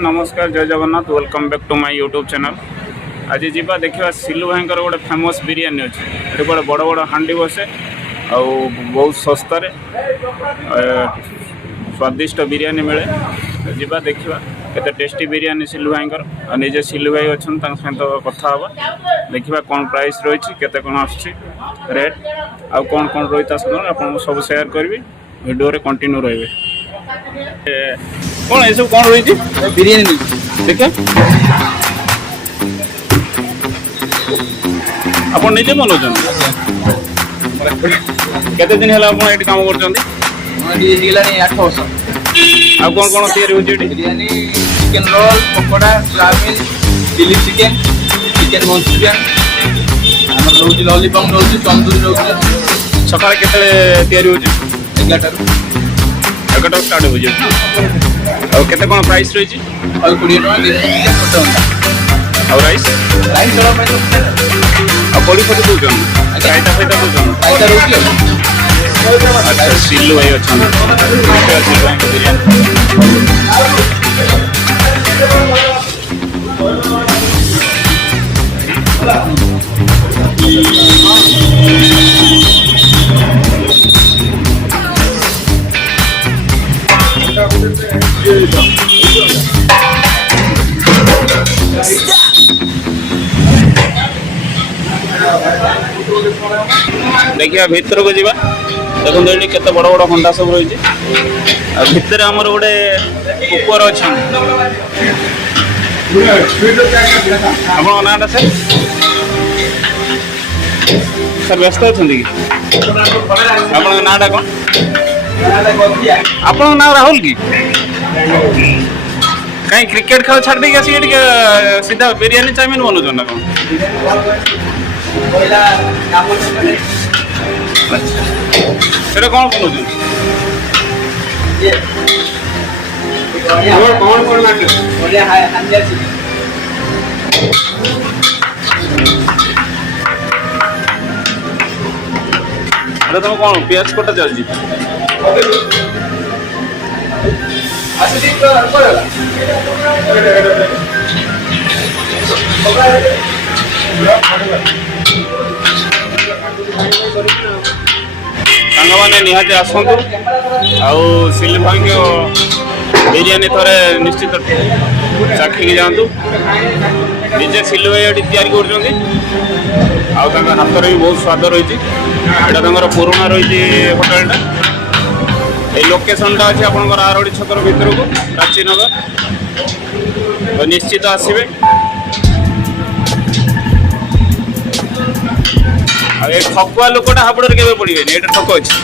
नमस्कार जय Jagannath welcome back to my YouTube channel. आज जीवा देखा सिलू भाई गोटे फेमस बिरियानी अच्छे ये गोटे बड़ बड़ हांडी बसे आ बहुत सस्तार स्वादिष्ट बिरियानी मिले जीवा देखा केते टेस्टी बिरियानी सिलू भाई निजे सिलू भाई अच्छा सहित कथा हाँ देखा कौन प्राइस रही केते कौन आसुची रेट आ कौन कौन रही आप सब सेयार करी वीडियो रे कंटिन्यू रही कौन ये सब कौन रही बिरियानी देखा आप निजे बनाऊँ केते दिन है आप ये काम कर 8 वर्ष आ कौन कौन तैयारी biryani chicken roll pakora chowmein chilli chicken chicken Manchurian आम रोज लॉलीपॉप रोज तंदूरी रोज सकाल केते तैयारी हो 11 स्टार्ट हो केते कौन प्राइस रही 20 टका और राइस राइस आ बड़ी फटी दूचन रायता फायदा दूचन फायदा रोटी अच्छा सिल्लू भाई अच्छा सिल्लू भाई बिरयानी देखिए भीतर को जीवा देखो ये केते बड़ बड़ हंडा सब रही भितर आमर गोटे कुकर अच्छा आप नाटा सर सर व्यस्त अच्छा कि आप नाटा कौन आप ना राहुल कि कहीं क्रिकेट खेल छाड़ देगी आसिक सीधा बिरियानी चाउमिन बनाऊँ ना कौन सेटा कौन बनाऊँ अरे तुम कौन प्याज कटा चलती सांग मैंने निहाती आसतु सिल्लू भाई बिरियानी थोड़े निश्चित चाखिकी जातु निजे सिल्लू भाई ये तैयारी कर हाथ भी बहुत स्वाद रही है पुराणा रही होटेलटा ये लोकेशनटा अच्छे आप आरोड़ी छतर भर को प्राचीनगर तो निश्चित आसवे ये ठकुआ लोकटा हापड़ के पड़े ये ठक अच्छे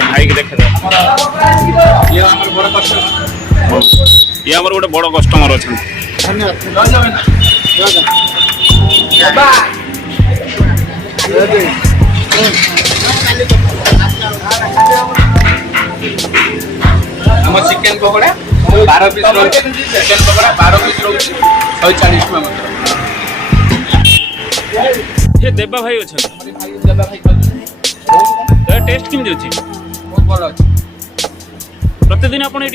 भाई की देखे ये आमर गोटे बड़ कस्टमर अच्छा चिकेन पकोड़ा 12 पीस रोटी चिकेन पकोड़ा 12 पीस रोटी 140 टका मात्र ये देबा भाई अच्छा भाई देबा भाई टेस्ट केमती अच्छी बहुत भल अच्छी प्रतिदिन आप ये